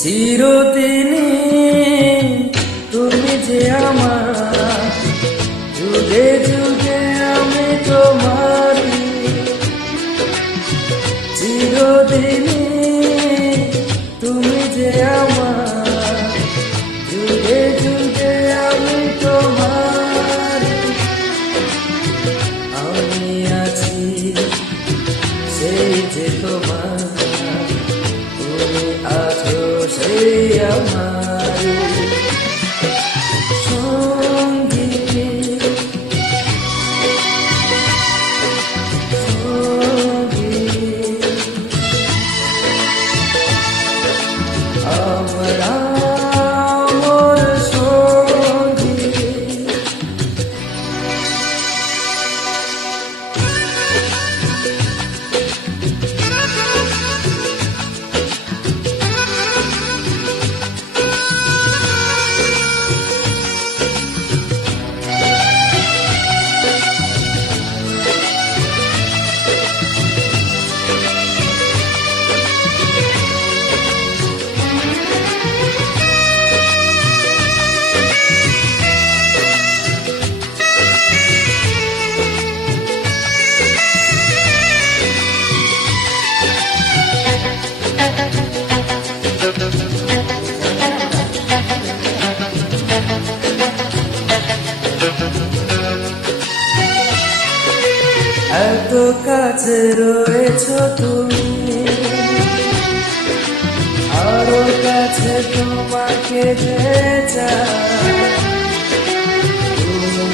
চিরদিনই তুমি যে আমার, যুগে যুগে আমি তোমারি। চিরদিনই তুমি যে আমার, যুগে যুগে আমি তোমারি। আমি আছি সেই যে তোমার, তুমি আছো সেই আমার সঙ্গী। আমরা আমার সঙ্গী। এত কাছে রয়েছো তুমি, আরো কাছে তোমাকে যে চাই। তুমি